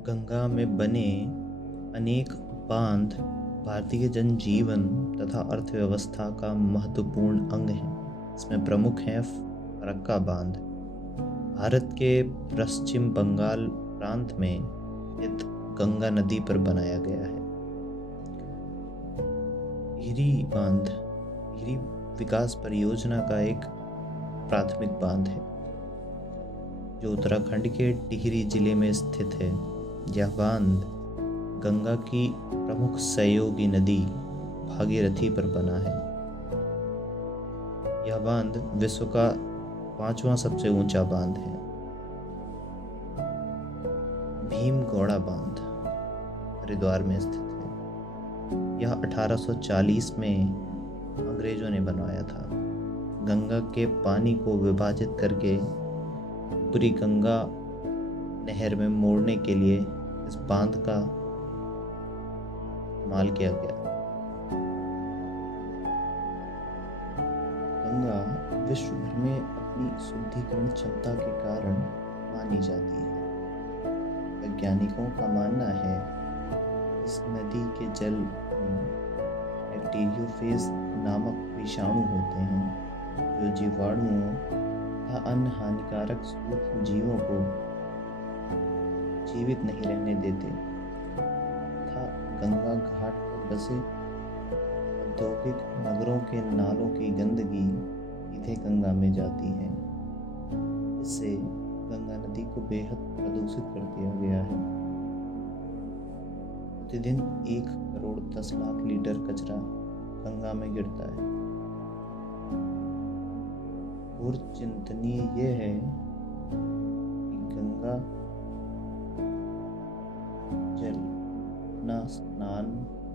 गंगा में बने अनेक बांध भारतीय जनजीवन तथा अर्थव्यवस्था का महत्वपूर्ण अंग है। इसमें प्रमुख है फरक्का बांध। भारत के पश्चिम बंगाल प्रांत में स्थित गंगा नदी पर बनाया गया है। टिहरी बांध टिहरी विकास परियोजना का एक प्राथमिक बांध है जो उत्तराखंड के टिहरी जिले में स्थित है। यह बांध गंगा की प्रमुख सहयोगी नदी भागीरथी पर बना है। यह बांध विश्व का 5वां सबसे ऊंचा बांध है। भीमगौड़ा बांध हरिद्वार में स्थित है। यह 1840 में अंग्रेजों ने बनवाया था। गंगा के पानी को विभाजित करके पूरी गंगा नहर में मोड़ने के लिए इस बांध का इस्तेमाल किया गया। गंगा विश्व भर में अपनी शुद्धिकरण क्षमता के कारण मानी जाती है। वैज्ञानिकों का मानना है इस नदी के जल में बैक्टीरियोफेज नामक विषाणु होते हैं जो जीवाणुओं तथा अन्य हानिकारक सूक्ष्म जीवों को जीवित नहीं रहने देते तथा गंगा घाट पर बसे औद्योगिक नगरों के नालों की गंदगी सीधे गंगा में जाती है। इससे गंगा नदी को बेहद प्रदूषित कर दिया गया है। प्रतिदिन 1 करोड़ 10 लाख लीटर कचरा गंगा में गिरता है। और चिंतनीय यह है कि गंगा जल न स्नान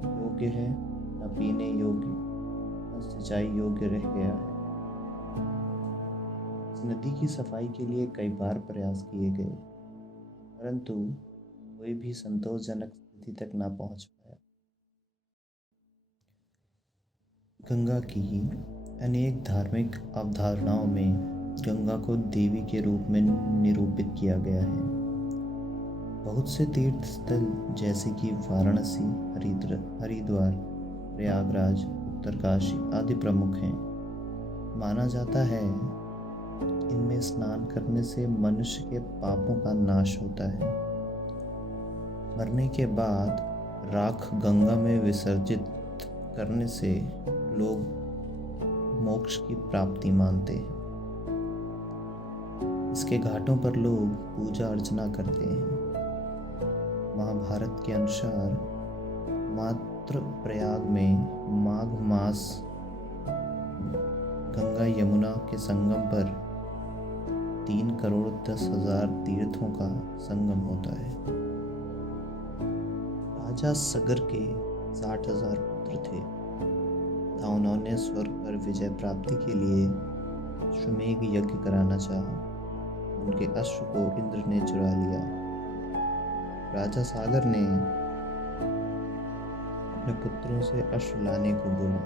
योग्य है, न पीने योग्य, न सिंचाई योग्य रह गया है। इस नदी की सफाई के लिए कई बार प्रयास किए गए, परंतु कोई भी संतोषजनक स्थिति तक न पहुंच पाया। गंगा की अनेक धार्मिक अवधारणाओं में गंगा को देवी के रूप में निरूपित किया गया है। बहुत से तीर्थ स्थल जैसे कि वाराणसी, हरिद्वार, प्रयागराज, उत्तरकाशी आदि प्रमुख हैं। माना जाता है इनमें स्नान करने से मनुष्य के पापों का नाश होता है। मरने के बाद राख गंगा में विसर्जित करने से लोग मोक्ष की प्राप्ति मानते हैं। इसके घाटों पर लोग पूजा अर्चना करते हैं। महाभारत के अनुसार मात्र प्रयाग में माघ मास गंगा यमुना के संगम पर 3 करोड़ 10 हजार तीर्थों का संगम होता है। राजा सगर के 60,000 पुत्र थे तथा उन्होंने स्वर्ग पर विजय प्राप्ति के लिए अश्वमेघ यज्ञ कराना चाहा। उनके अश्व को इंद्र ने चुरा लिया। राजा सागर ने अपने पुत्रों से अश्व लाने को बोला।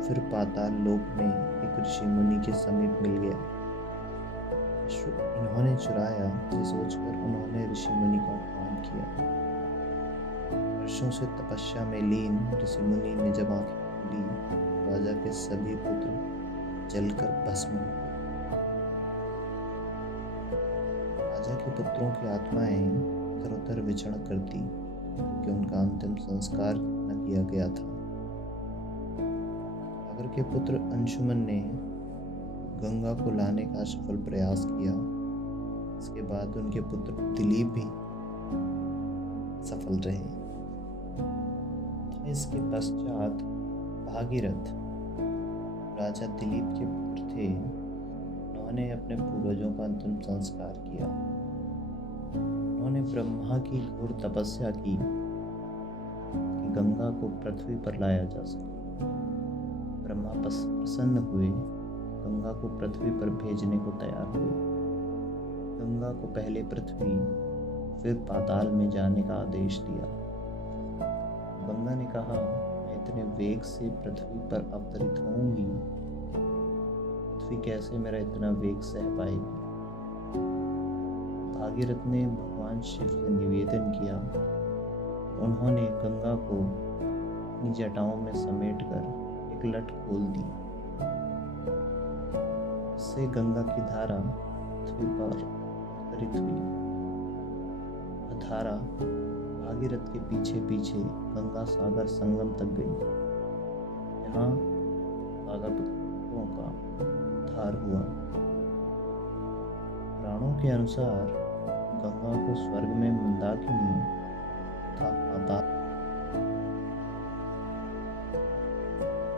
फिर पाताल लोक में एक ऋषि मुनि के समीप मिल गया। अश्व इन्होंने चुराया ये सोचकर उन्होंने ऋषि मुनि का अपमान किया। वर्षों से तपस्या में लीन ऋषि मुनि ने जब आंखें खोली, राजा के सभी पुत्र जलकर भस्म हो गए। राजा के पुत्रों की आत्माएं इधर उधर विचरण करती क्योंकि उनका अंतिम संस्कार न किया गया था। सागर के पुत्र अंशुमन ने गंगा को लाने का सफल प्रयास किया। इसके बाद उनके पुत्र दिलीप भी सफल रहे। इसके पश्चात भागीरथ राजा दिलीप के पुत्र थे। उन्होंने अपने पूर्वजों का अंतिम संस्कार किया। उन्होंने ब्रह्मा की घोर तपस्या की कि गंगा को पृथ्वी पर लाया जा सके। ब्रह्मा प्रसन्न हुए, गंगा को पृथ्वी पर भेजने को तैयार हुए। गंगा को पहले पृथ्वी फिर पाताल में जाने का आदेश दिया। गंगा ने कहा, मैं इतने वेग से पृथ्वी पर अवतरित होंगी, पृथ्वी कैसे मेरा इतना वेग सह पाएगी। भागीरथ ने भगवान शिव से निवेदन किया। उन्होंने गंगा को अपनी जटाओं में समेटकर एक लट खोल दी। इससे गंगा की धारा पृथ्वी पर अवतरित हुई। वह धारा भागीरथ के पीछे पीछे गंगा सागर संगम तक गई। यहाँ सागर पुत्रों का उद्धार हुआ। पुराणों के अनुसार गंगा को स्वर्ग में मंदाकिनी तथा पाताल